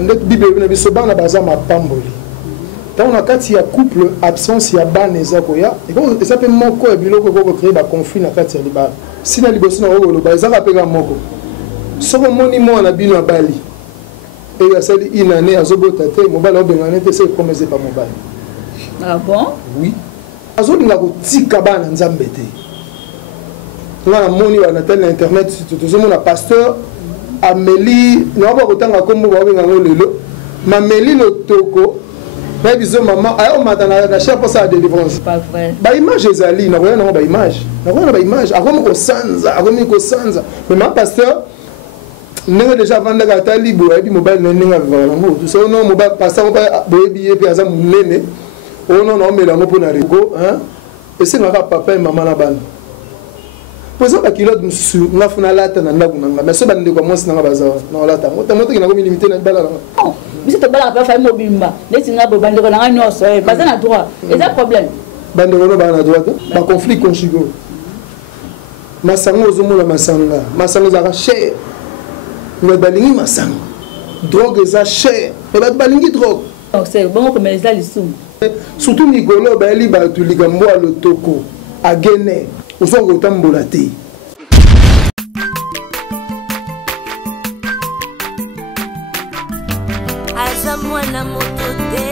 Notre Bible na biso bana baza mapamboli. Tant on a kati ya couple absence ya bana ezakoya et quand ça peut moko e biloko ko créer ba conflit na kati ya liba. Sina liboso na oko lo ba ezaka peka moko. Soko moni mo na bino abali. Et il y a celle une année à Zobotate, mobile au Bengané, c'est comme c'est pas mobile. Ah bon? Oui. Azo linga ko tika bana nzambete. Nga moni wa na tel internet tout mon pasteur Amélie, na ba ko tanga kombo ba benga ngolelo. Mamélie Lotoko, ba biso maman, ayo matana na chef pour ça délivrance. Pas vrai. Ba image ezali, na ko na ba image. Na ko na ba image, akomi ko sanza, mais ma pasteur n'est déjà vendu à Talibo et puis mobile n'est pas vraiment tout ça non mobile passer pas baby et puis azam nene oh non non mais la mo pour na rigo hein et c'est ngaka papa et maman na bana poza ba kilo musu na funa lata na ndaku nanga mais so ba ndeko mo sinanga baza na lata moto moto kina ko limiter na bala na biso to bala pa fa mobimba neti nga bo bandeko na nyoso e baza na droit et ça problème bandeko no ba na droit ba conflit conjugaux masango ozomona masanga za cher mais balingi masanga drogue za cher mais balingi drogue c'est bon comme les alisum surtout Nicolo bali ba tu ligambo a lotoko a gene osongo tambola te azamwana motote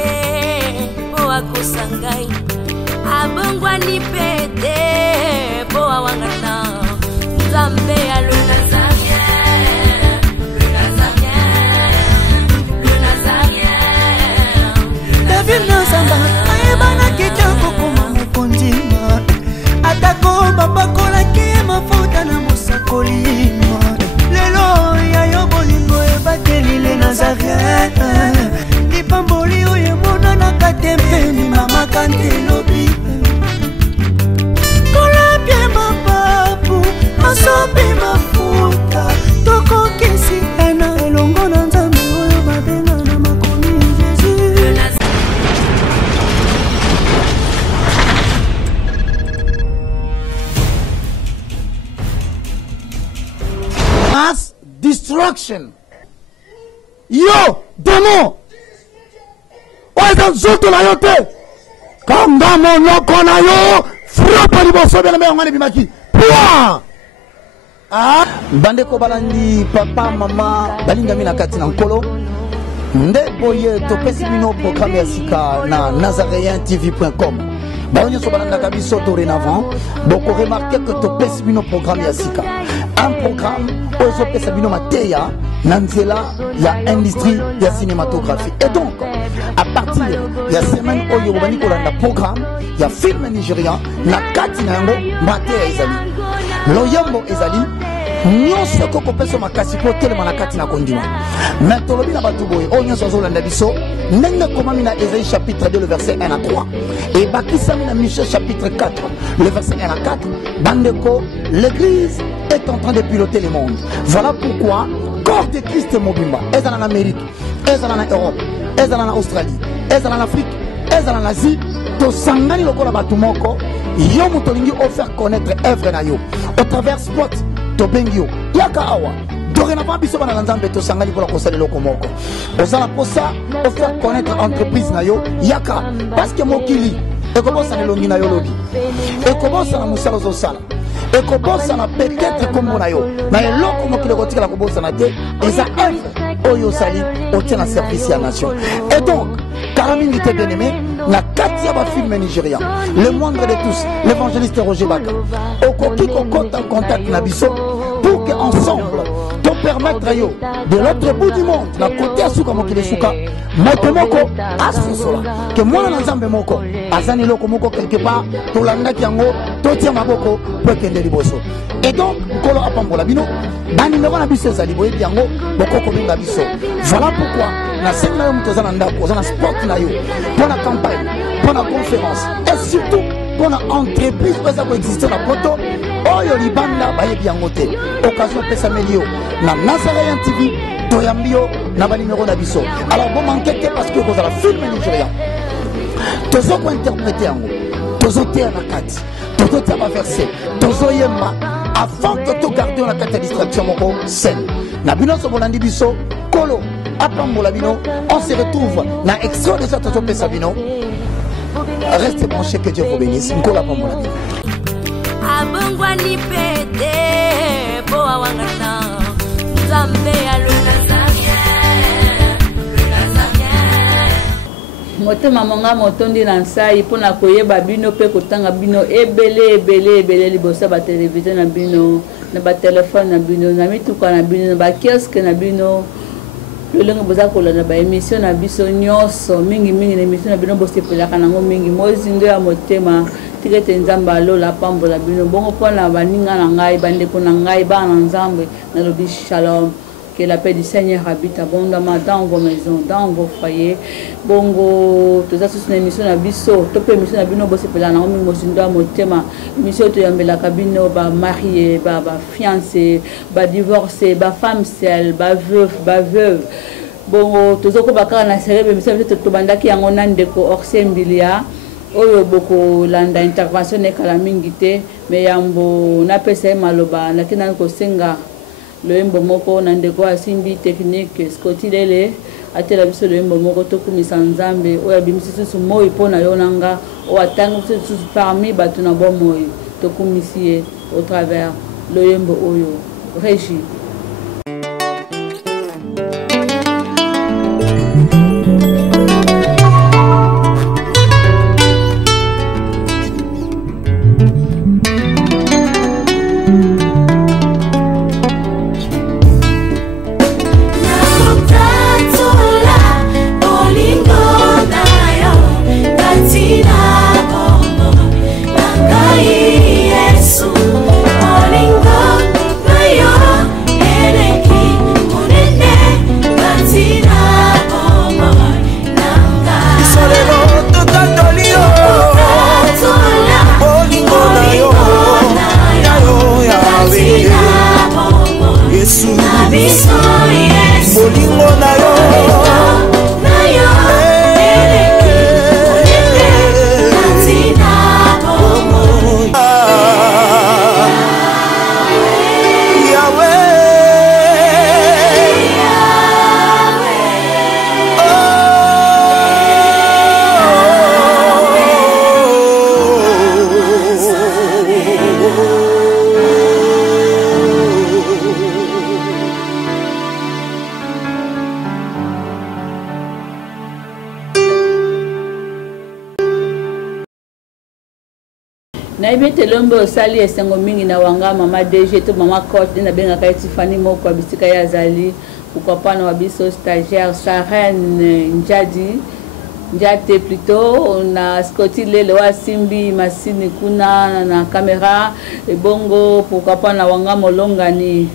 po akosangai abongwa ni pete po awangana zambe alona atako bapakolaki mafuta na mosakolima lelo yayo bolingo ebatelile Nazareth lipamboli oyo emonanaka te mpeni mama kantelobi kolapie mapapu masopi mafuta tokokisi ena elongo na nzambe oyo babenga na makomi Jésus. Mass destruction. Yo, démon. Oye, zoto na yote. Kanga monoko na yo. Frappe liboso bien me ngani bimaki. Pouah. Ah, bande ko balandi papa mama balinga mina kati na nkolo. Nde boye to pesi bino programme ya sika na nazareentv.com. Baonyo so balanda kabiso dorénavant. Boko remarquer que to pesi bino programme ya sika. Un programme aux Pesabino Mateya, Nanzela, il y a industrie, il y a cinématographie. Et donc, à partir de la semaine où il y a un programme, il y a film nigérian, na kati nango, Mateya Ezali. Loyambo Ezali, nous sommes qu'on peut se makasi pour tellement la kati na kondima. Mais tolobi na batuboy, on y a sozo landa biso, nenga comment mina Esaïe chapitre 2 le verset 1 à 3. Et Bakissa mina Michel chapitre 4, le verset 1 à 4. Bandeko, l'église est en train de piloter le monde. Voilà pourquoi corps de Christ Mobimba, est en Amérique, est en Europe, est en Australie, est en Afrique, est en Asie, to sangani lokola batumoko, yo mutolingi offert connaître œuvre na yo. Au travers spot, to bengio, yaka awa. Dorénavant, biso bana nzambe to sangani pour la kosala lokomoko. Osala pour ça, offert connaître entreprise na yo, yaka parce que mokili et comment ça ne longi na yo lobi. Et comment ça na musala zo sala. Et comment ça n'a peut-être comme on a yo. Mais l'autre comme le côté la comment ça n'a été et ça œuvre oyo sali au tien à service à la nation. Et donc, Karamine était bien aimé, la Katia va film nigérien, le moindre de tous, l'évangéliste Roger Baka. Au coquille qu'on compte en contact Nabiso pour qu'ensemble te permettre yo de l'autre bout du monde, la côté à Souka Mokile Souka, Motomoko, à ce soir, que moi dans l'ensemble Moko, Azani Loko Moko quelque part, Tolanda Kiango, Totia Maboko, Pekende Liboso. Et donc, Kolo Apambola Bino, Bani Mera Bisso Zaliboye Biango, Boko Kominga Bisso. Voilà pourquoi, la scène là, Mutozananda, Ozana Sport Nayo, pour la campagne, pour la conférence, et surtout, pour l'entreprise, pour ça exister la poto, Oyo Libanda, Baye Biangote, occasion Pesamelio, na Nazaréen TV, Toyambio, na Banimero Nabiso. Alors, bon, m'enquêtez parce que vous avez la film nigérien. Tous ont interprété en haut, tous ont été en akati, tous ont été en versé, tous ont yemma, avant que tu gardes la carte de distraction, mon scène. Nabino Sobolandi Biso, Kolo, apambola bino. On se retrouve dans Exo de Satato Pesabino. Restez branchés, que Dieu vous bénisse. Nkola apambola bino. Abongwani pete boa wangana Nzambe aluna motema monga motondi na nsai mpona koyeba bino mpe kotanga bino ebele liboso ba télévision na bino na ba téléphone na bino na mituka na bino na ba kiosque na bino lolenge boza kolanda ba émission na biso nyonso mingi na émission na bino bosepelaka nango mingi mozindo ya motema tikete Nzambe alola pambola bino bongo mpona baninga na ngai bandeko na ngai bana na Nzambe nalobi shalom. Que la paix du Seigneur habite abondamment dans vos maisons, dans vos foyers. Bongo, tout ça, c'est une émission à Bisso. Top émission à Bino, c'est pour la Naomi Mosindo, Motema. Mission de la cabine, marié, fiancé, divorcé, femme seule, veuve. Bongo, tout ça, c'est la série, mais c'est tout le qui a un an de Orsembilia. Oyo boko landa intervention ne kala mingite, mais yambo na pesa maloba, na kina ko senga. Le mbomoko na ndeko asimbi technique skotilele atela biso le mbomoko tokumisa Nzambe oya bimisi su moi pona yonanga o atanga su parmi batu na bo moi tokumisi au travers le yembo oyo Régie. Naibete lombo sali esengo mingi na wanga mama DG to mama coach na benga ka Tiffany moko abisika ya zali ukopana wa biso stagiaire Sarene Njate plutôt na Scotty lele wa simbi masini kuna na caméra e bongo ukopana wanga molongani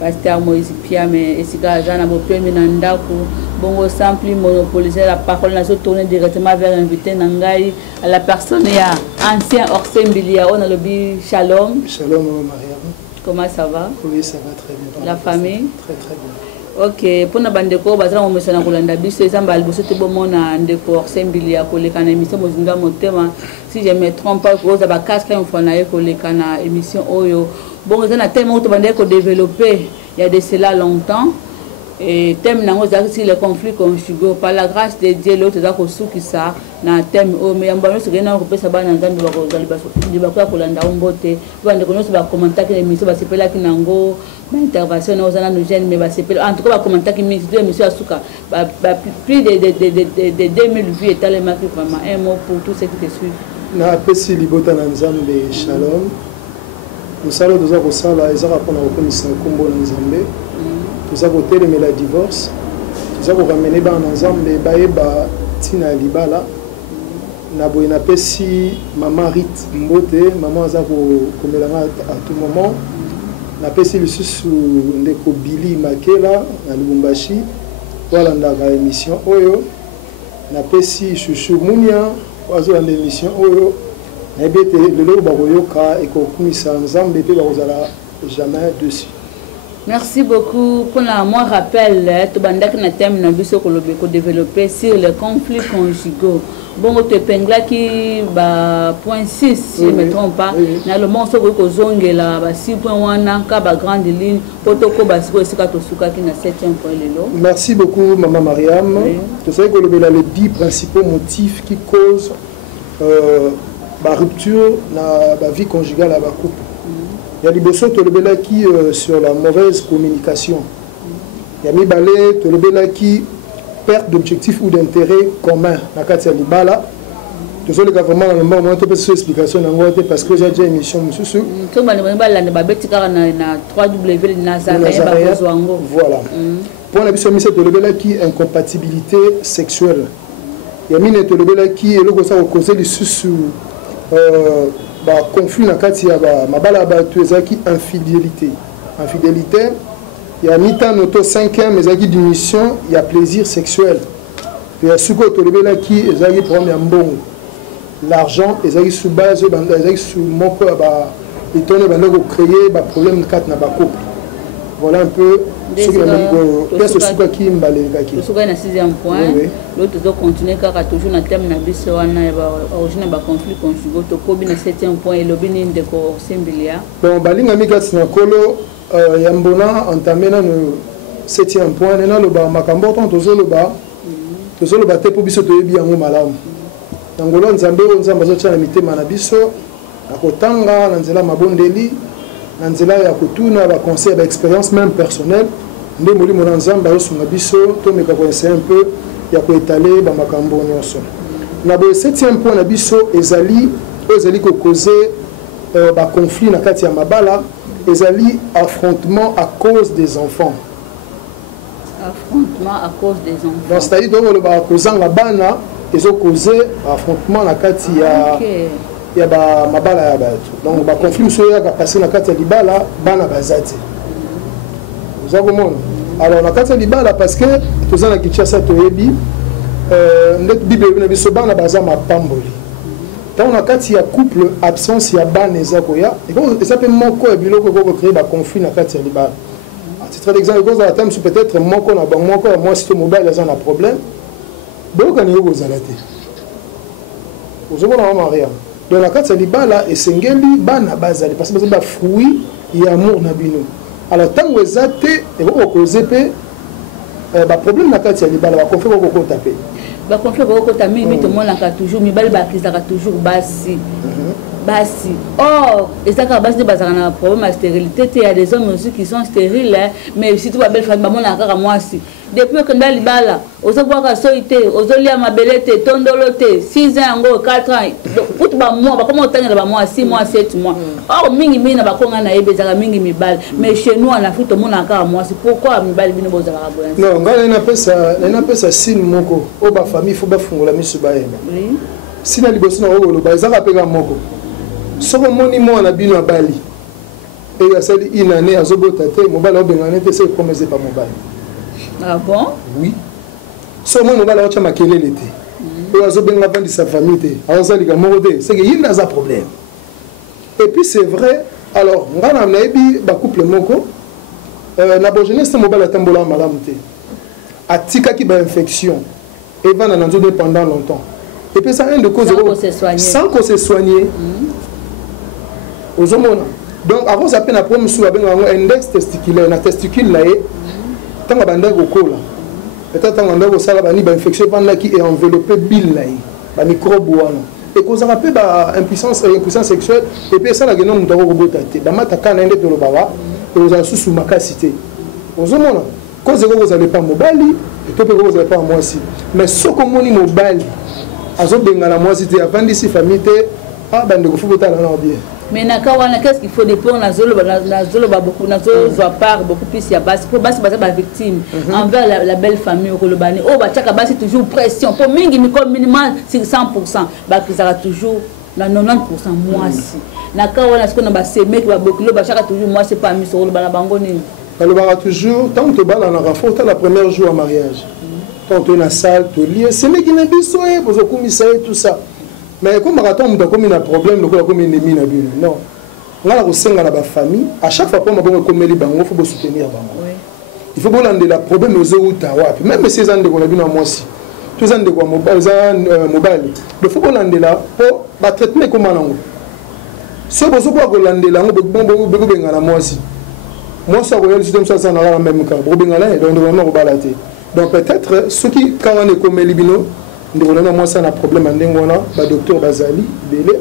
Pasteur Moïse Piame esika jana bo pemi na ndaku bongo simpli monopoliser la parole na se tourner directement vers invité Nangai à la personne ya ancien Orsembilia on a le bi shalom. Shalom Maria. Comment ça va? Oui, ça va très bien. La famille? Très bien. Ok, pour na bandeko bazala mo mesana kolanda biso ezamba alboso te bomona ndeko Orsembilia koleka na émission mozinga motema si je me trompe pas ko za ba 4e fois na koleka na émission oyo. Bon, on a tellement développé il y a de cela longtemps. Et thème sur les conflits conjugaux. Par la grâce de Dieu, l'autre est qui ça, na thème au mais en bonus que nous peut savoir dans un pour l'anda umbote. Vous allez connaître va commenter que l'émission va s'appeler là qui nango, intervention nous allons nous gêner mais va s'appeler en tout cas va commenter qui mix deux émissions à Souka. Plus de 2000 vues et tellement vraiment un mot pour tous ceux qui te suivent. Na pesi libota na Nzambe shalom. Nous allons nous avoir ça là, ils ont rapport à reconnaissance combo na Nzambe. Nous avons télémé la divorce. Nous avons ramené dans Nzambe baeba tina libala. Na boina pesi maman Rit Mbote, maman za ko komelanga à tout moment. Na pesi le susu ndeko Billy Makela na Lubumbashi. Voilà ndaka émission oyo. Na pesi chouchou Munia, ozo na émission oyo. Na bete le lo baroyoka et ko kumisa Nzambe pe bazala jamais dessus. Merci beaucoup pour la moi rappel tout bandak na thème na biso ko développer sur les conflits conjugaux. bon tu épingla qui ba point 6 si je me trompe pas na le morceau ko zongela ba 6.1 ka ba grande ligne potoko ba siko esika to suka ki na 7e point lelo. Merci beaucoup maman Mariam. Tu sais que les 10 principaux motifs qui causent la rupture dans la vie conjugale à la couple. Il y a des besoins qui sur la mauvaise communication. Il y a des balais qui perte d'objectifs ou d'intérêt commun. Parce que le gouvernement a une explication parce que j'ai déjà une émission. Voilà. Pour la mission, c'est qui incompatibilité sexuelle. Il y a une qui est causé conflit dans le qui infidélité. Infidélité. Il y a mi-temps auto 5e, mais il y a une diminution, il y a plaisir sexuel. Il y a ce qui est premier bon. L'argent, il y a sous base, il y a sous mon corps, il y a créer des problèmes de couple. Voilà un peu ce que qui est le 6e point. L'autre doit continuer car toujours dans le thème de la conflit conjugal. Le 7e point est le bénin de corps symbilia. Bon, Yambona entamé dans le 7e point, nous avons le makambo toujours le bas, toujours le bâté pour biso to yebi yango malamu. Ngolo nzambe ozo tshana mitema na biso, akotanga na nzela mabondeli, na nzela ya kutuna ba conseil ba expérience même personnelle, nde molimo na nzamba yo sunga biso to meka ko essayer un peu ya ko étaler ba makambo nyonso. Na bo 7e point na biso ezali ko causer ba conflit na kati ya mabala. Les alliés affrontement à cause des enfants. Affrontement à cause des enfants. Donc c'est-à-dire que le causant la bana, ils ont causé affrontement na kati ya ba mabala ya batu. Donc ba conflit so ya passé na kati ya libala bana bazati. Vous avez compris? Alors na kati ya libala parce que tous na Kinshasa to yebi net bible na biso bana baza mapamboli. Dans le cas de couple, absence de ban et zakoya, et ça peut manquer et bilo ko créer ba conflit na kati ya libala. À titre d'exemple, dans la thème peut-être manquer na ba manquer moi si mobile là un problème. Donc on y go zalate. Vous avez vraiment rien. Dans la kati ya libala et sengeli bana bazali parce que ba fruit et amour na bino. Alors tant que zate et ko causer pe ba problème na kati ya libala ba conflit ko taper. Ba conflit ko taper mais tout le monde a toujours mibali ba kisaka toujours basi. Basi. Or, et ça quand basi bazaka na problème de stérilité, il y a des hommes aussi qui sont stériles hein, mais si tu vas belle femme maman na kaka moi aussi. Depuis que ndali bala, ozo boka soité, ozo lia mabelete, tondolote, 6 ans ngo 4 ans. Tout ba moi, ba comment tanga ba moi 6 mois, 7 mois. Or mingi mina ba konga na yebezaka mingi mibal, mais chez nous en Afrique tout le monde a kaka moi, c'est pourquoi mibal bino bozaka boya. Non, ngala na pesa signe moko, o ba famille faut ba fungola misu ba yeba. Oui. Sina liboso na o lo ba ezaka peka moko. Soko moni mo na bino bali et ya sali inane azobota te mobala obengane te c'est comme c'est pas mobile. Ah bon? Oui. So mo mobala ocha makelele te. Et azobenga vandi sa famille te. Azali ka morde, c'est que il y a un problème. Et puis c'est vrai, alors ngana na ebi ba couple moko na bo jeunesse mobala tambola malamu te. Atika ki ba infection et va na nzo pendant longtemps. Et puis ça un de cause sans qu'on se soigner. Donc avant ça peine après monsieur un index testiculaire na testicule là et tant banda kokola peut-être tant banda ko sala bani ba infection pendant qui est enveloppé bile là ba microbe wana et cause ça peut ba impuissance sexuelle et puis ça la genom ndako kobota te ba mataka na ndé to lo bawa et aux asusu makasité ozomona cause que vous allez pas mobali et to pe que vous allez pas moi aussi mais ce que moni mobali azo benga la moi c'était avant d'ici famille te ah bande ko fubota na bien. Mais qu'est-ce qu'il faut dépendre na zolo beaucoup na zolo part beaucoup plus il y a base pour base ba victime envers la belle famille au kolobani oh ba tchaka base toujours pression pour mingi comme minimum c'est 100% ba qui sera toujours na 90% moi si na kawana ce qu'on ba semer qui ba beaucoup ba tchaka toujours moi c'est pas mis sur le bana bango ni alors ba toujours tant que bala na rafo ta la première jour en mariage quand tu es na salle tu lis c'est mais qui na biso et pour komisa et tout ça. Mais comme marathon on comme un problème le comme ennemi na bien non là la senga na ba famille à chaque fois pour ma comme les bango faut soutenir bango il faut bolande la problème aux outa wapi même ces ans de qu'on a bien moi aussi tous en de quoi mobile le faut kolandela po ba traitement comme nango so bozo kwa kolandela ngo beko bengana mwasi ça ko yeli système ça na la même cas bo bengala donc vraiment ko balate donc peut-être ceux qui quand on est comme libino ndikona moi ça na problème ndengona ba docteur bazali belé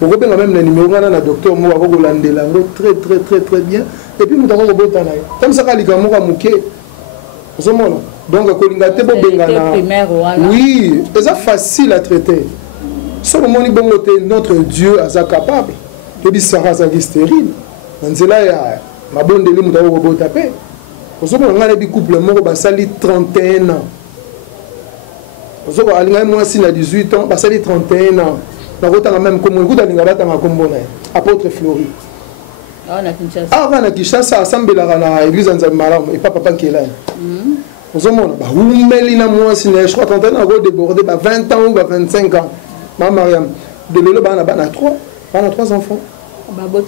boko benga même le numéro ngana na docteur mo ko kolandela ngo très bien et puis mutako ko botana comme ça kalika mo ka muke ozomona donc kolinga te bo bengana oui c'est facile à traiter solo moni bongo te notre Dieu aza capable to bi Sarah za stérile nzela ya mabondeli mutako ko bota pe ozomona ngana bi couple moko basali 31 ans ozoko alinga moi si na 18 ans basali 31 ans na kotanga même comme écoute alinga batanga kombona apôtre Fleury ah na Kinshasa assemblera na église nzambe malamu et papa Kelani ozomona ba umeli na moi si je crois 31 ans go déborder ba 20 ans ou ba 25 ans ma Mariam de lelo bana 3 enfants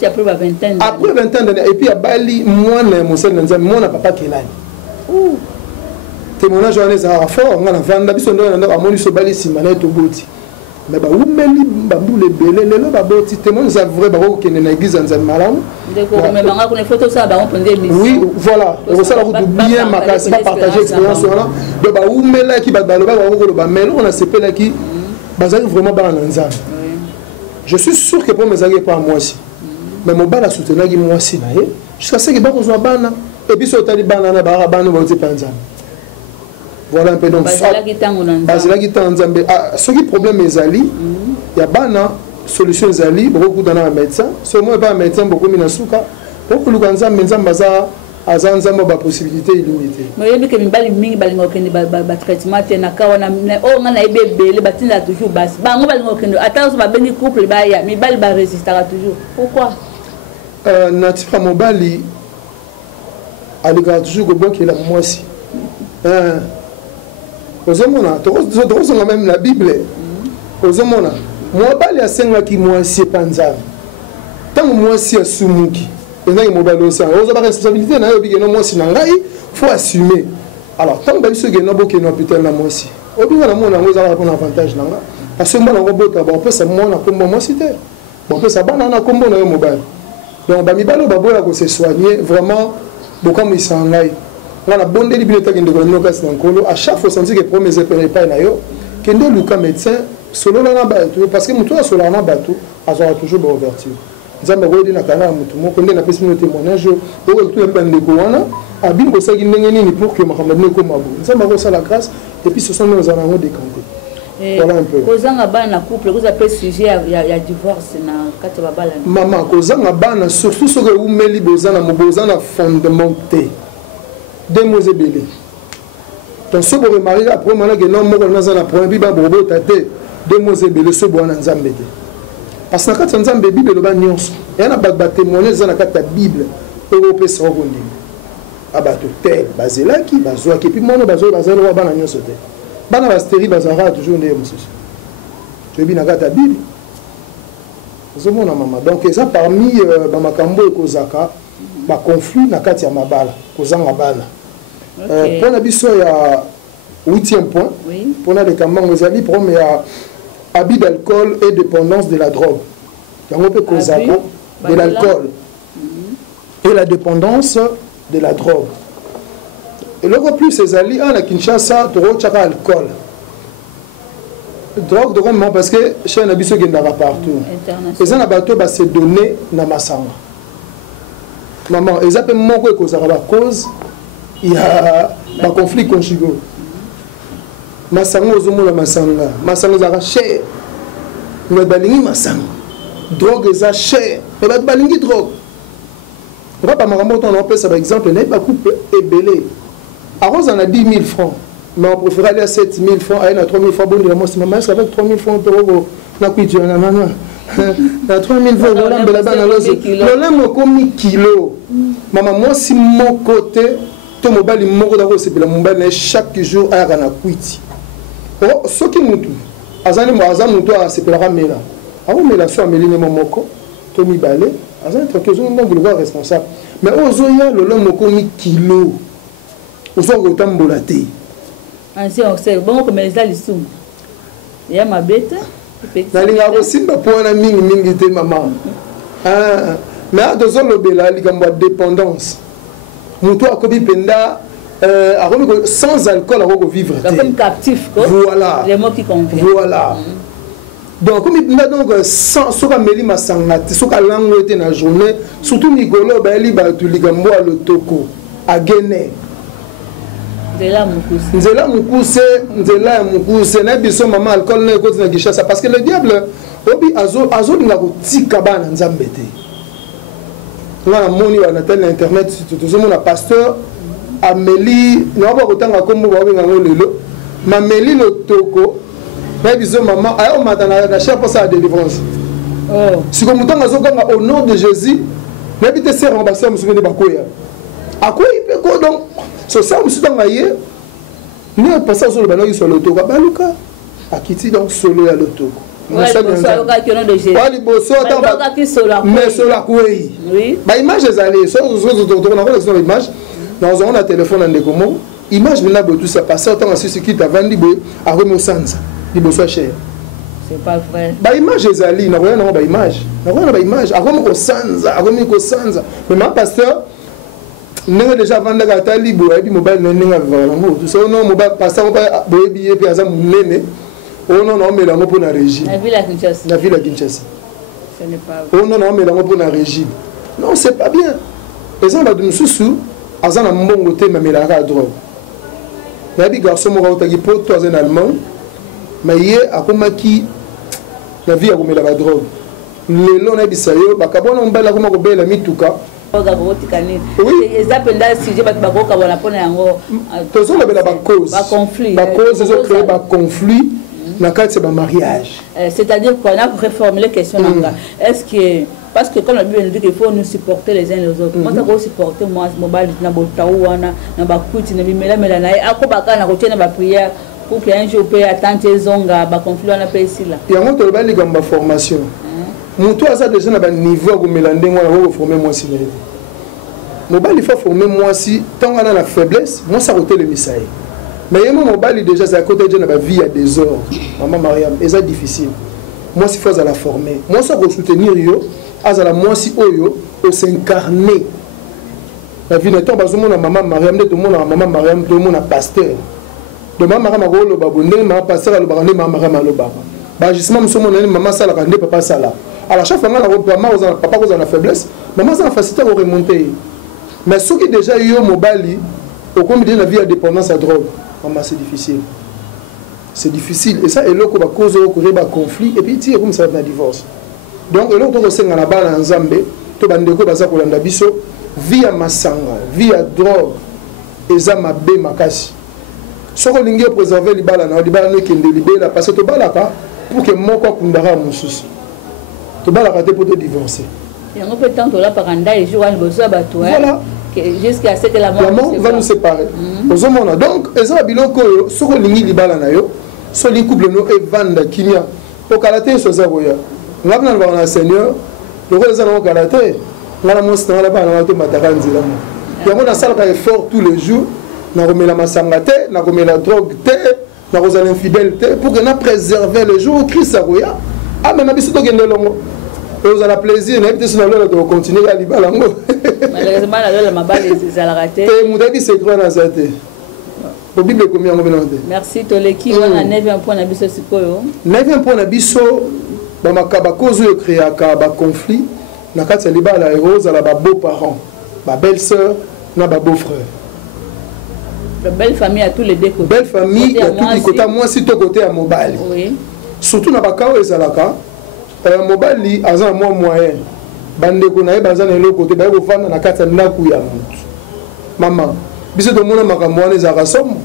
après 20 ans après 20 ans et puis abali moi na mosel nzambe moi na papa Kelani témoignage wana ezalaka fort nga na vanda biso ndo na ndako amoni so bali nsima na ye toboti mais baumeli bambula ebele lelo baboti témoigne eza vrai bakokokende na église ya nzambe malamu oui voilà ekosala kutu bien makasi bapartage expérience wana donc baumelaki bato balobaki bakokoloba mais eloko nasepelaki bazalaki vraiment bana na nzambe je suis sûr que po ezalaki epa mwasi mais mobali asoutenaki mwasi na ye jusqu'à ce que bakozwa bana et puis so otali bana na baka bana bauti mpa nzambe. Voilà un peu donc ça. Bazalaki tanzambe. Ce qui problème ezali, il y a bana solution ezali, beaucoup dans un médecin. Ce moi pas un médecin beaucoup minasuka. Beaucoup le kanza médecin baza azanza ba possibilité illimitée. Mais il y a que mibali mingi balingo kende ba traitement na kawana o ngana ebebele batinda toujours bas. Bango balingo kende attention ba bengi couple ba ya mibali ba résistera toujours. Pourquoi? Natif mobali alika toujours go qui la moisi. Ozomona, tozonga même la Bible. Ozomona, mobali asengaki mwasi panzana. Tango mwasi asumuki, ezaki mobali osanga. Ozoba responsabilité na yo bikeno mwasi na ngai, faut assumer. Alors, tango babiso geno bokeno hôpital na mwasi. Obinga na mona ngo ezala pour avantage nanga. Parce que mona robota ba pesa mona kombo mwasi te. Ba pesa bana na kombo na yo mobali. Donc ba mibalo ba boya ko se soigner vraiment bokamu isangai. On a bondé les bibliothèques de à chaque fois senti que premier n'est pas là que nous le médecin solo na bateau parce que muto solo na bateau azora toujours ba ouverture nzamba go dina kana muto mo konde na pesi no témoignage o ko tout plein de koana abin ko saki ndenge nini pour que makamane ko mabu nzamba ko sala grâce et puis ce sont nos anango décanté voilà un peu kozanga bana couple ko appelle sujet ya divorce na kati ba bala maman kozanga bana surtout ce que vous meli bozana mo bozana fondamenté des mots ébélés. Donc, ce que vous remarquez, après, maintenant que non, moi, dans un premier bible, bobo tate, des mots ébélés, ce bois dans Zambé. Parce que quand on Zambé, Bible, le ban nyons. Il y en a pas témoigné dans la Bible, européen sans rondine. Ah bah, tout tel, basé là, qui, bazoa, qui, puis moi, bazoa, bazoa, bazoa, bazoa, nyons, tel. Bana bastéri, bazara, toujours des mots. Tu veux bien la Bible? C'est mon maman. Donc, ça parmi Bamakambo et Kozaka, ma conflit na kati ya mabala kozanga bana pour na biso ya 8e point pour na les kambango ezali problème ya abus d'alcool et dépendance de la drogue yango pe kozaka de l'alcool et la dépendance de la drogue et le plus ezali na Kinshasa toro chaka alcool drogue de comment parce que chez na biso gendaka partout et ça na bato ba se donner na masanga. Maman, ils appellent mon cause, il y a un conflit conjugal. Masanga ozomo la masanga, masanga zara cher. Mais balingi masanga. Drogue za cher. Mais balingi drogue. On va pas m'arranger ton empêche par exemple, n'est pas coupe et belé. Arrose en a 10 000 francs. Mais on préfère aller à 7 000 francs, à 3 000 francs. Bon, de la moitié, maman, est-ce qu'avec 3 000 francs, on a cuit, on a maman. Na 3000 francs l'olamba la bana lozo l'olamba comme kilo maman moi si mon côté to mobali moko dako sepela mobali chaque jour aya na kwiti oh soki mutu azani mo azamuto a sepela mela awo mela so ameline momoko to mibale azani to kezo ndongo le responsable mais ozoya l'olamba comme kilo ozo kotambola te ancien oxer bon comme les alisum ya mabeta nalinga kosimba pona mingi te maman mais adozo lobela likambo dépendance muto akobi penda sans alcool à vivre comme captif quoi. Voilà les mots qui conviennent voilà donc comme il donc sans soka meli masangati soka lango était na journée surtout Nicolo ba li ba tu likambo a lotoko a Guinée nzela mukuse na biso mama alcool na ko na Kinshasa parce que le diable obi azo linga ko tika bana nzambe te ngana moni wa na tel internet tout mon pasteur Amélie na ba kotanga kombo ba benga lelo mameli lotoko na biso mama ayo matana na chef pour ça délivrance si comme mutanga zo kanga au nom de Jésus na bité ser ambassadeur musukene bakoya akoyi pe ko donc so ça me suis envoyé nous passons sur le banc sur le tour baluka akiti donc solo ya le tour mais sur la couille ba image ezali so on a sur l'image dans on a téléphone en décomo image maintenant tout ça passer autant à ce qui t'a vendu à remonter sans liboso cher c'est pas vrai ba image ezali na rien ba image à remonter sans mais ma pasteur nous déjà vendu la tali et puis mobile n'est tout ça non mobile passer boyebi et puis azam nene on non mais là pour la régie la ville à Kinshasa ce n'est pas on non mais là pour la régie non c'est pas bien les gens va de nous sous azana mbongo te mais la drogue la bi garçon mo ka ki poto en allemand mais hier akomaki la vie a comme la drogue le long na bisayo bakabona mbala kuma ko bela mituka conflit mariage. C'est-à-dire qu'on a réformé les questions. Est-ce que parce que comme la Bible nous dit qu'il faut nous supporter les uns les autres. Moi, je supporter moi, mobile na botawana na bakuti na bimela mela na akobaka na kotiena ba prière pour que un jour peut attendre zonga ba conflit na pesi là. Il y a un autre bali comme formation. Mutu asa déjà na ba niveau ko melande moi ko former moi si mobile il faut former moi si tant on a la faiblesse moi ça roter le message mais moi mobile déjà c'est à côté de la vie à des heures maman Mariam et ça difficile moi si faut la former moi ça pour soutenir yo azala moi si oyo au s'incarner la vie n'étant pas seulement maman Mariam tout le monde maman Mariam tout le monde a pasteur de maman Mariam ko lo babonde ma pasteur lo barande maman Mariam lo baba ba justement nous maman ça la rende papa ça là alors chaque fois on a papa cause la faiblesse maman ça la facilité à remonter mais ceux qui déjà eu mobile au combien de la vie à dépendance à drogue maman c'est difficile et ça est là qu'on va causer un conflit et puis comme ça va divorce donc et là on se na bala nzambe to bandeko baza ko landa biso via masanga via drogue eza mabe makasi soko lingi préserver libala na libala no kende libela parce que to balaka pour que moko kundara mususu to balaka te pour te divorcer et on peut tant là par anda et jour à besoin bato voilà jusqu'à ce que la mort va nous séparer ozomona donc eza biloko soko lingi libala na yo so li couple no evanda kimia po kalate so za boya ngabna na seigneur le roi ezana kalate ngala mosna la bana to mataka nzila mo yango na sala ka effort tous les jours na remela masanga te na remela drogue te na rozala infidélité pour que na préserver le jour où Christ aroya ah mais na biso to gende longo vous avez plaisir na bitesi na lelo to continuer à libala ngo malheureusement la lelo mabali ezala raté et mudabi c'est quoi na zate au bible combien on venant merci toleki wana 9e point na biso sikoyo 9e point na biso ba makaba cause yo créer ba conflit na kati ya libala rose ala ba beaux parents ba belle sœur na ba beau frère la belle famille à tous les deux côtés belle famille à tous les côtés moi si to côté à mobile oui surtout na ba kawo ezalaka mobile azan moi moyen bandeko na bazan na loko te ba ko fanda na kati ya ndaku ya mutu maman biso to mona makambo wana ezaka somo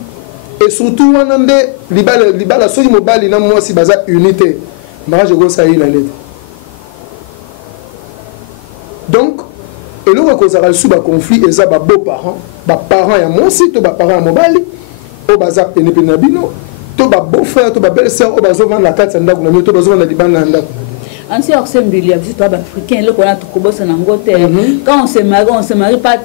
et surtout wana nde libala soki mobile na moi si baza unité mariage go ça il allait donc et le ko zara sous ba conflit eza ba beaux parents ba parents ya moi si to ba parents mobile o baza pene pene bino to ba beau frère to ba belle sœur o bazo vendre la carte ndaku na to bazo vendre libana na ndaku ancien oxem bilia juste toi africain le qu'on a tout kobosa na ngote quand on se marie pas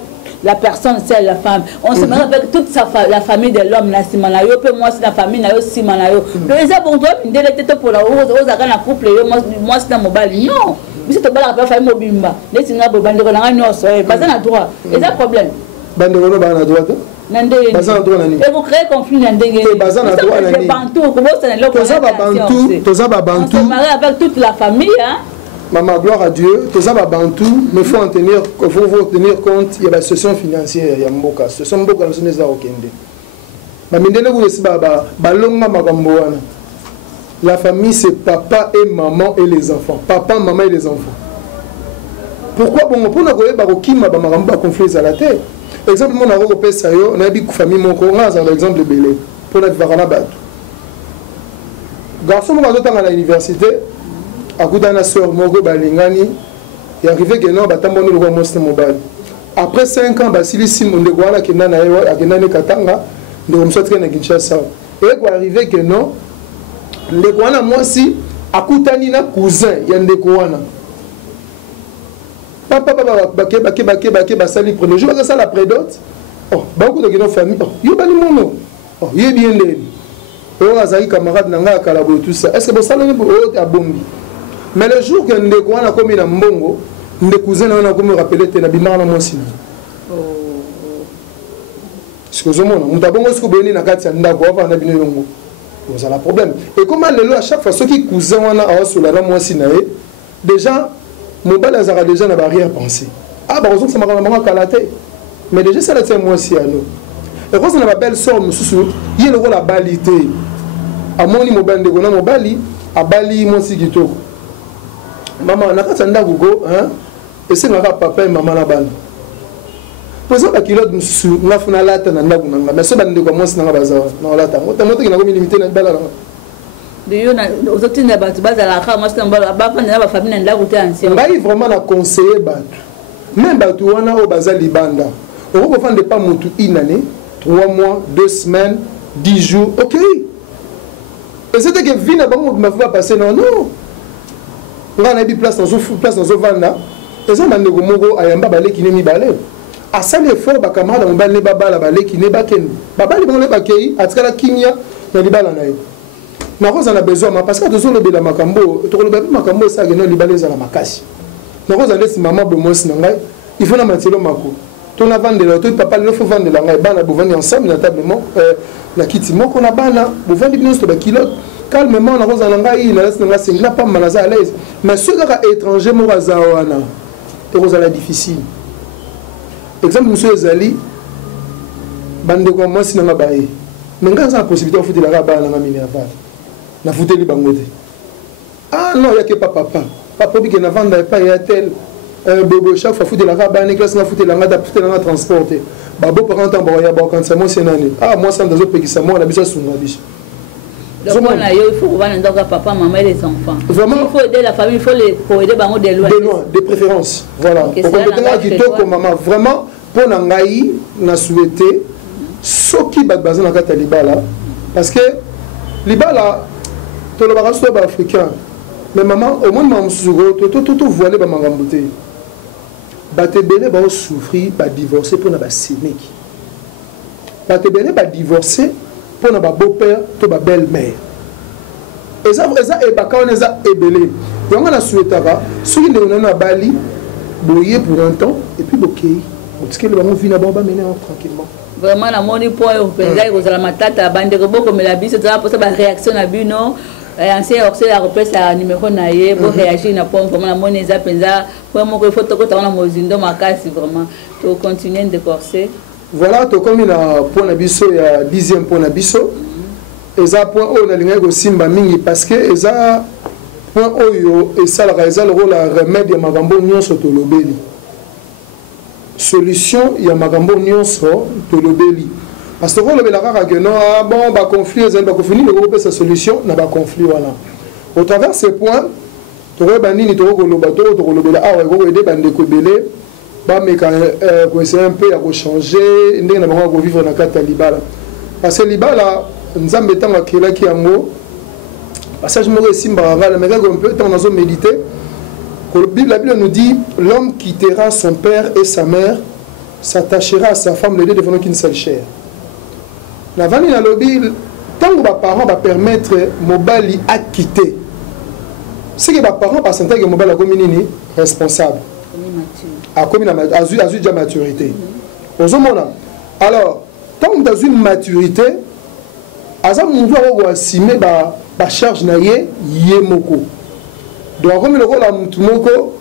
la personne, c'est la femme. On se marie avec toute la famille de l'homme, la Simanayo, moi c'est la famille, la Simanayo. Mais ça, bon, toi, une délétée pour la rose, la couple, moi c'est dans mon bal. Non, mais c'est la famille mobimba. Les Sina Bobande, on a un os, pas un droit. Et ça, problème. Banderono, on a droit. Et vous créez conflit dans des Bantou, comment c'est le Bantou, on se marie avec toute la famille, hein. Maman, gloire à Dieu, tout ça va Bantou, mais il faut en tenir compte, il y a la situation financière, il y a Mboka, ce sont Mboka, ce n'est pas Okende. La famille, c'est papa et maman et les enfants. Papa, maman et les enfants. Pourquoi bon, pour nous avoir conflit à la terre. Exemple, mon Europe, on a dit que famille, mon courant, c'est l'exemple de Bélé, pour notre varana bateau. Garçon, on va à l'université. Akutana sœur Mogo Balingani et arrivé que non batambono le monstre mobile. Après 5 ans basili sim on degoana kena na yo akena ne katanga de msotre na Kinshasa. Et quoi arrivé que non le goana moi si akutani na cousin ya ndekoana. Papa bake basali premier jour ça la prédote. Oh ba ko de famille. Oh yo bali mono. Oh yo bien ndé. Oh azali camarade nanga kalabo tout ça. Est-ce que ça le pour abombi? Mais le jour que nous avons commis dans Mbongo, nous cousins nous rappelé que nous avons fait un signe. Excusez-moi, nous avons fait un signe. Nous avons un problème. Et comment à chaque fois, ceux qui cousins ont déjà, mon bal a déjà une barrière pensée. Ah, par exemple, ça m'a vraiment calaté. Mais déjà, ça a moi aussi à nous. Et quand on a ma belle soeur, il y a le rôle à balité. À mon immobile de Gona, mon bali, à bali, mon sigito. Maman, on a fait un dagogo, hein? Et c'est notre papa et maman là-bas. Pour ça, il y a des gens qui ont fait un latin dans le dagogo. Mais c'est pas des gens qui ont fait un latin. On a fait une limité dans le dagogo. Aux autres, il y a des gens qui ont fait un dagogo. Il faut vraiment conseiller. Même si on a fait un libanda, on ne peut pas faire une année, 3 mois, 2 semaines, 10 jours. Ok. Et c'était que vie n'a pas passé. Non, non. On a mis place dans le vanda. Et ça, on a mis qui n'est pas à ça, l'effort, les camarades ont balé les qui n'est pas ken. Baba les balé bakei, à ce la kimia, dans les balles en aïe. Mais on a besoin, parce que tous les macambo, tous les macambo, ça, les balais à la macasse. Nous avons laissé maman de Mos Nangai, il faut la matière mako. Ton avant de l'autre, papa, il faut vendre la langue, bana, vous venez ensemble, notablement, la kitimo, qu'on a bana, vous vendez bien sur le kilo. Calmement, on a rose en langue, il n'a pas mal à l'aise. Mais ceux qui sont étrangers, c'est difficile. Exemple, M. Zali, bande de moi, si on a baillé. Mais quand on a la possibilité de foutre la rabat dans la Minerval, on a foutu les bangodes. Ah non, il n'y a que papa. Papa, qui n'a pas y a tel. Chaque fois, foutre la rabat, on a foutu la rabat, on a transporté. Babo, par exemple, quand c'est moi, c'est un année. Ah, moi, c'est dans un pays qui s'amour, on a besoin de son avis. Il faut que papa, maman et les enfants. Vraiment, il faut aider la famille, il faut aider de loin. De loin, de préférence. Voilà. Okay, pour que maman, vraiment, pour Nangaï, on a souhaité, ce qui va baser dans le Libala. Parce que Libala, tout le monde est africain. Mais maman, au moins, tout voilé, maman, gamboté. Batebele va souffrir, va divorcer pour la sénique. Batebele va divorcer. Pour nos beau-père, pour ma belle-mère. Et ça, et quand on est ébélé, on a souhaité, ceux qui sont à Bali, boyer pour un temps, et puis bloquer. Parce que le moment vient d'abord, mener tranquillement. Vraiment, la monnaie pour eux, vous avez ma tête à bande de robots comme la bise, c'est pour ça la réaction à Bino. Ancien orcé la repère à numéro naïe pour réagir na pour vraiment la monnaie za penza pour moi il faut que tu as un mozindo ma casse vraiment pour continuer de corser. Voilà, tout comme il a point abisso, il y a 10e point abisso. Et ça point haut, on a l'ingénieur Simba Mingi parce que et ça point haut et ça le rôle à remède de Magambo Nyon sur Tolobeli. Solution, il y a Magambo Nyon sur Tolobeli. Parce que le rare que non, bon, bah conflit, ils ont fini le groupe sa solution, n'a pas conflit voilà. Au travers ces points, tu aurais banni ni tu aurais le bateau, tu aurais le bel ah ouais, aider bande de belé. Bah mais quand c'est un peu à changer, il y a pas vivre dans la Libala. Parce que Libala, nous avons besoin de qui ango. Passage moi simba la mais on peut temps dans méditer. La Bible nous dit l'homme quittera son père et sa mère s'attachera à sa femme, les deux devenant qu'une seule chair. Navani na lobby, tant que les parents va permettre Mobali à quitter. C'est que les parents va sentir que Mobali a commis responsable. A commis déjà maturité. Alors, tant que dans une maturité, Azam nous doit assumer la charge na yemoko. Donc comme le rôle à mutumoko,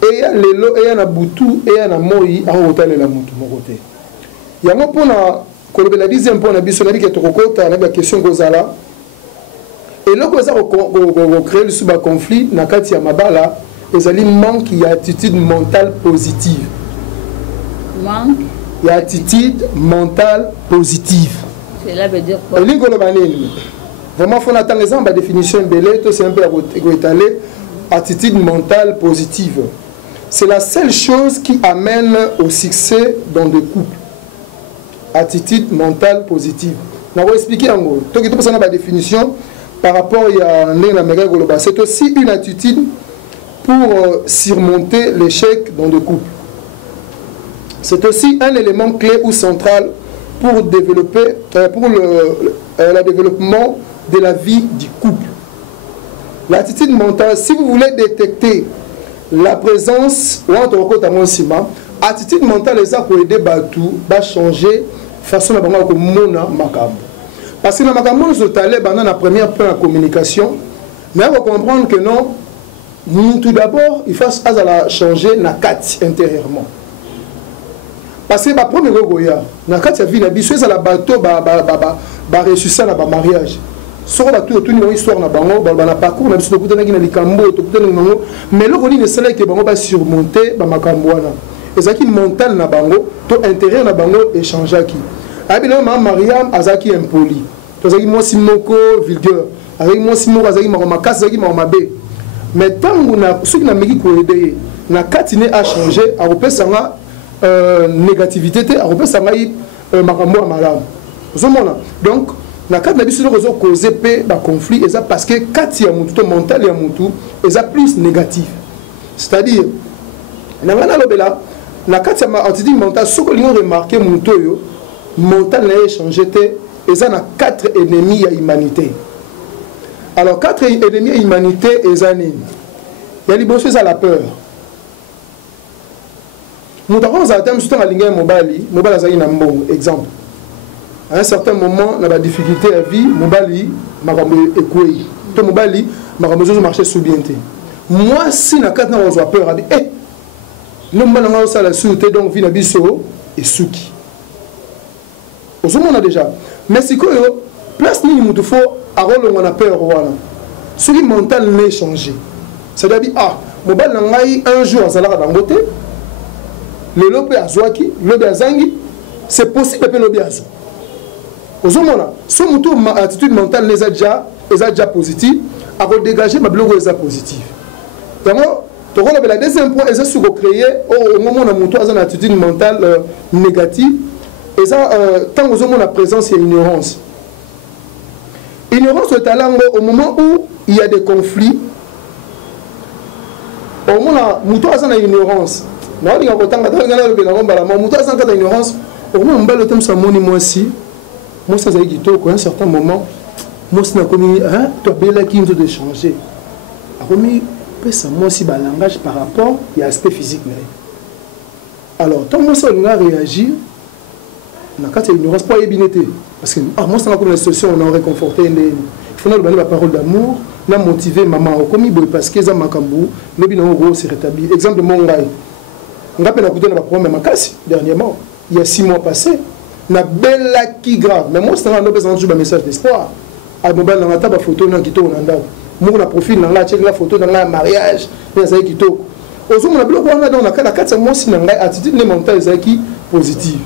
et ya lelo et ya na butu et ya na moi a hôtel la mutumoko te. Yango pona kolobela la deuxième point na biso na bi ketokota na ba question kozala. Et là koza ko créer le suba conflit na kati ya mabala, ezali manque ya attitude mentale positive. Manque ya attitude mentale positive. Cela veut dire quoi? Vraiment, il faut attendre la définition belé, c'est un peu étalé. Attitude mentale positive. C'est la seule chose qui amène au succès dans des couples. Attitude mentale positive. Je vais expliquer en gros. Donc, il faut la définition par rapport à c'est aussi une attitude pour surmonter l'échec dans des couples. C'est aussi un élément clé ou central pour développer, le développement de la vie du couple. L'attitude mentale, si vous voulez détecter la présence, l'attitude mentale est ça pour aider Batou à changer façon de mona makambo. Parce que dans makambo nous allons dans la première point de communication, mais on va comprendre que non, tout d'abord il faut changer la carte intérieurement. Parce que le premier goya, dans la vie, c'est la bateau qui ressuscite dans le mariage. Sur la tour, toute une histoire dans le parcours, mais le rôle c'est que va surmonter le macambouana. Et ça qui mental na bango, to intérieur na bango échange qui. Abilo Mariam azaki impoli. To zaki mo simoko vulgaire. Azaki mo simoko azaki maromakas azaki maromabe. Mais tant na ceux qui na meki ko aider, na katine a changer, a repesanga négativité a repesanga makambo malamu. Donc na cadre na biso rezo causer ba conflit et ça parce que kati ya mutu mental ya mutu et ça plus négatif. C'est-à-dire na bana lobela na kati ya attitude mentale ce que l'on remarqué mutu yo mental na échanger te et ça na 4 ennemis ya humanité. Alors 4 ennemis ya humanité et ça ni ya liboso ça la peur. Mutu ko za tem surtout na linga mobali azali na mbongo exemple. À un certain moment, dans la difficulté à vie, Mobali m'a écoué. Tout Mobali m'a marché sous bien. Moi, si na quatre ans, on peur, eh, nous m'avons ça la sûreté donc vie nabiso et souki. Au moment on a déjà. Mais si quoi, place ni nous faut à rôle on a peur voilà. Ce qui mental n'est changé. C'est-à-dire ah, Mobali nangai un jour ça l'a dangoté. Le lobby à Zouaki, le lobby à Zangi, c'est possible que le lobby à Zouaki. Si mon attitude mentale est déjà positive, à dégager ma blogue est positive. Donc, le deuxième point, c'est de créer au moment où on a une attitude mentale négative, et ça, tant que la présence, il y a ignorance. Ignorance est au moment où il y a des conflits, au moment où on a une ignorance. Au moment où on a une ignorance, au moment où on a moi, ça a été à un certain moment, moi, c'est comme tu as bien qui de changer. Moi, si le langage par rapport à l'aspect physique. Alors, tant que ça a réagi, il ne reste pas ébinité. Parce que moi, c'est comme la situation, on a réconforté. Il faut donner la parole d'amour, on a motivé maman. Parce que ça m'a cambou, le s'est rétabli. Exemple de mon gars. On a pu écouter le problème de ma casse dernièrement, il y a 6 mois passés. Na bella qui grave mais moi c'est un message d'espoir à mobile dans la table photo na kito na ndao moi na profil na la check la photo dans la mariage na ça kito ozo mona bloc on a dans la 4 mois si na attitude mentale ça qui positive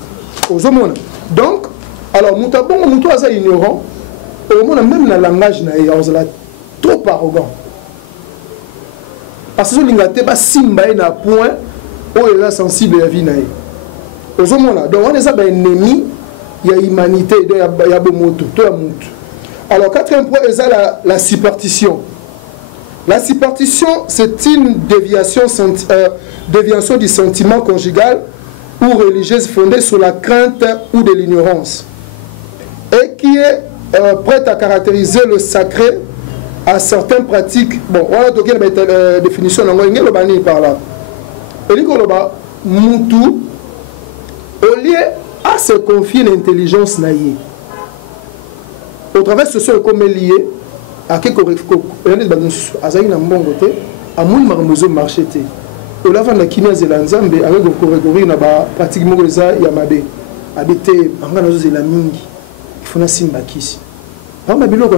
ozo mona donc alors muta bon muto asa ignorant au mona même na langage na ya ozala trop arrogant parce que l'ingate ba simba na point où il est sensible à la vie na donc on est un ennemi, il y a humanité, il y a moto. Alors, quatrième point, c'est la superstition. La superstition, c'est une déviation du sentiment conjugal ou religieuse fondée sur la crainte ou de l'ignorance, et qui est prête à caractériser le sacré à certaines pratiques. Bon, on a donné la définition par là. Et dit que Moutou, au lieu à se confier l'intelligence naïe, au travers de ce comme lié à quelque chose, à Zaïna Mbongote, à Moul Marmozo Marcheté. Au lavant de la Kina-Zélanzambe, avec le corridor, il y a pratiquement les Yamade, habité en Ganazo Zélamingi, il faut un Simbakis. Alors, il y a des gens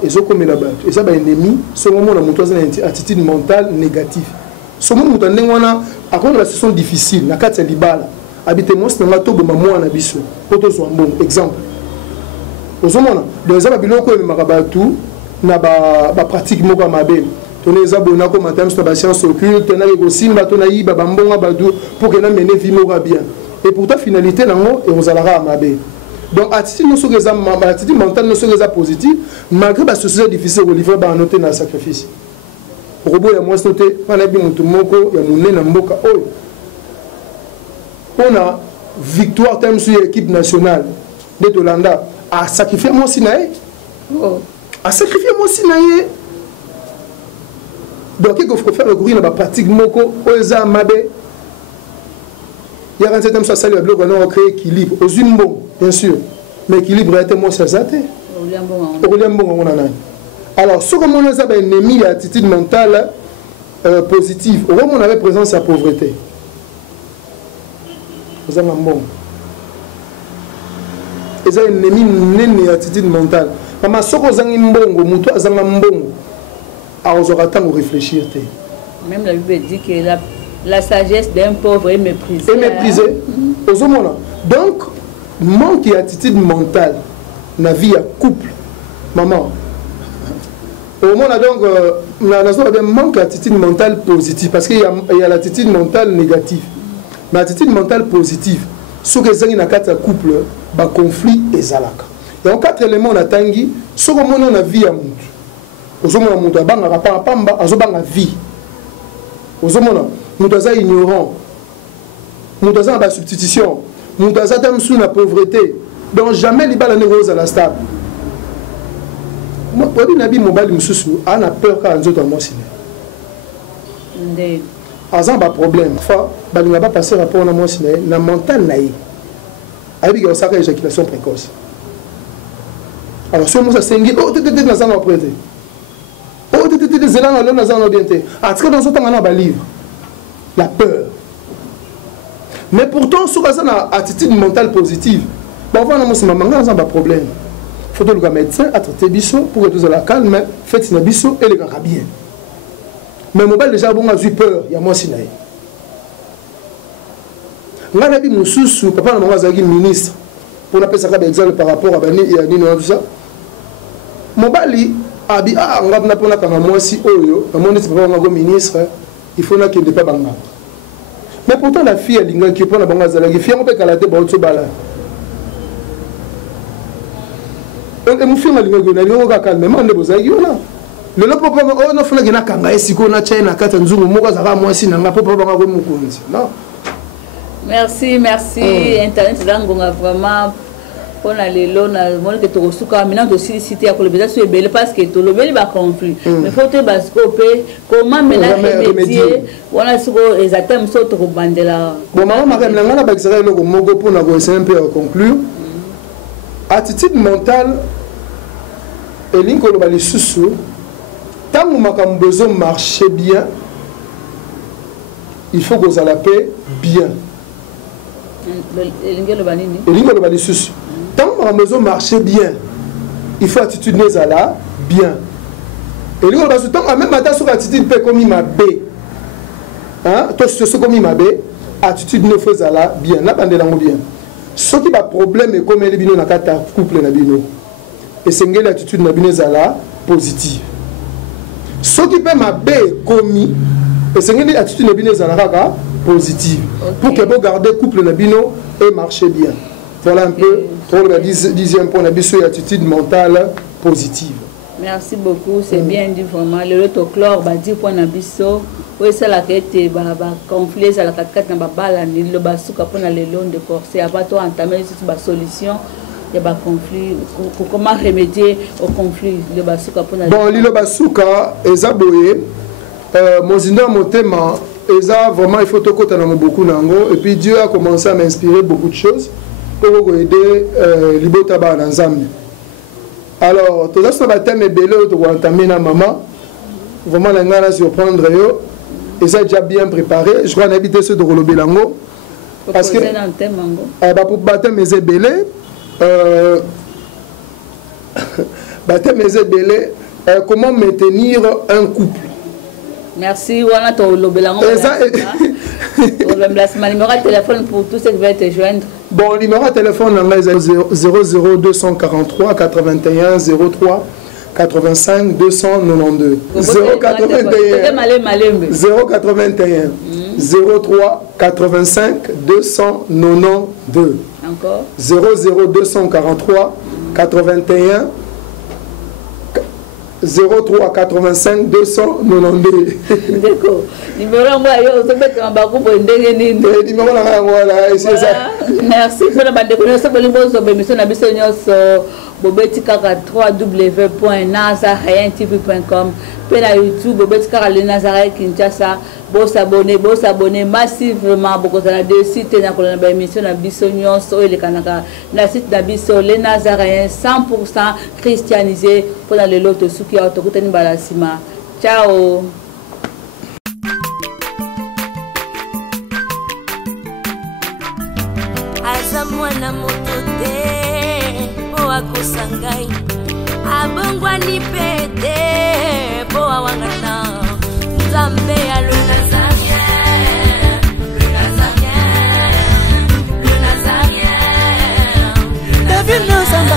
qui sont comme là-bas. Et ça, les ennemis, ce moment, on a une attitude mentale négative. Ce moment, on a une situation difficile, on a une libala. Habitez-moi, c'est un bateau de maman en abisso. Pour tous, un bon exemple. Au moment, dans les abilos, on a une pratique de mabel. On a des abonnés comme madame sur la science occulte, on a des simba, on a des bambons à badou pour que nous menions vie bien. Et pour ta finalité, on a la mabel. Donc, attitude mentale, nous sommes positive, malgré la société difficile, on livre à noter dans le sacrifice. Pour que vous ayez noté, on a on a victoire sur l'équipe nationale de Tolanda à sacrifier mon Sinaï. À sacrifier mon Sinaï. Donc, il faut faire recourir à la pratique Moko, Oza Mabé. Il y a un certain nombre de salles qui ont créé équilibre. Aux Zumbo, bien sûr. Mais l'équilibre a été moins sensaté. Alors, ce que on a un ennemi, l'attitude mentale positive, on avait présence à la pauvreté. Vous avez un bon. Ils ont un ennemi, une attitude mentale. Mais ce que vous avez un bon, vous avez un bon. Alors, vous aurez temps de réfléchir. Même la Bible dit que la sagesse d'un pauvre est méprisée. Et méprisée. Donc, manque d'attitude mentale dans la vie à couple. Maman. Au moment donc, manque d'attitude mentale positive. Parce qu'il y a l'attitude mentale négative. Mais l'attitude mentale positive, ce que c'est dans le couple, le conflit est zalaka. Il y a 4 éléments dans la vie. Ce que on a vie à monde. Au moment où on a vie. Au moment où on a ignorant. On a la substitution. On a la pauvreté. Donc jamais les balles à la stable. Moi, pour dire que mobile mususu, on a peur quand on a un mois. Azan ba problème. Enfin, on va pas passer rapport à un mois. La mental naïe. Avec une certaine éjaculation précoce. Alors, si on a sengi, oh, tu es dans un apprêté. Oh, tu es dans un orienté. En tout cas, dans ce temps, on a un livre. La peur. Mais pourtant, si on a une attitude mentale positive, on va avoir un problème. Il faut que le médecin a traité biso pour que tout soit calme, faites un biso et le gars bien. Mais le mobile déjà bon a eu peur, il y a moi sinaï. Là, il y a un papa a ministre, pour appeler ça comme exemple par rapport à Bani et à Nino tout ça. Mobile a dit ah on va pas comme moi si oyo, à mon papa ministre, il faut qu'il ne pas banga. Mais pourtant la fille elle qui prend la banga zalagi, fille on peut calater ba auto bala. Et mon fils m'a dit que il a calme, mais on est bozagi là. Le lot papa oh non faut que na kanga esiko na China kata nzungu moko za moi si na papa banga ko mukunzi. Non. Merci. Internet zangonga vraiment pour les lots na mon que to suka maintenant aussi cité à Kolobeza sur belle parce que to lobeli ba conflit. Mais faut te bascoper comment maintenant remédier on a ce que exactement ça to bandela. Bon maman ma remla ngana ba xera le mogo pour na ko essayer un peu à conclure. Attitude mentale et l'inko ba les sous tant que vous besoin de marcher bien, il faut que vous allez la paix bien. Et tant que vous avez besoin de marcher bien, il faut attitude là bien. Et tant que même matin sur attitude comme il m'a bé, hein, toi c'est comme il m'a bé, attitude ne fait là bien, là bande bien. Ce qui a problème est comme les bino na kata couple na bino. Et c'est une attitude na bino là positive. Ce qui peut m'abbé commis, et c'est une attitude positive. Pour que vous gardez le couple et marcher bien. Voilà un peu le 10e point de attitude mentale positive. Merci beaucoup, c'est bien dit vraiment. Le autoclore, 10 points d'abisso, oyo esalaka ete baconflit ezalaka kati na babalani liloba suka mpona le long de corset avant to entame lisusu basolution ya baconflit comment remédier au conflit liloba suka mpona bon liloba suka eza boye mozindo ya motema eza vraiment il faut tokota na mobuku nango et puis Dieu a commencé à m'inspirer beaucoup de choses pour aider libota ba na nzambe. Alors toza so ba thème ebele to entamer na maman vraiment la ngana surprendre yo et ça déjà bien préparé je crois n'habiter ce de Rolobelango parce que ba pour baptême ezebele baptême ezebele comment maintenir un couple. Merci, on a ton lobelango. Ma numéro de téléphone pour tous ceux qui veulent te joindre. Bon, le numéro de téléphone est 00243 81 03 85 292. 081 03 85 292. Encore 00243 81 03 85 292. D'accord. Numéro moi yo to bete mabako bo ndenge nini. Numéro na ngwana c'est ça. Merci pour la bande connaissance pour les so bemission na biso nyos bobeti kaka www.nazarayentv.com pe na YouTube bobeti kaka le Nazareth Kinshasa bo s'abonner massivement boko na deux sites na kolona ba émission na biso nyos o ele kanaka na site na biso le Nazarayens 100% christianisé pour le loto suki auto kutani balasima. Ciao. Mwana moto te po akosangai abongwani pete po awangata Nzambe ya le Nazarien David Nzamba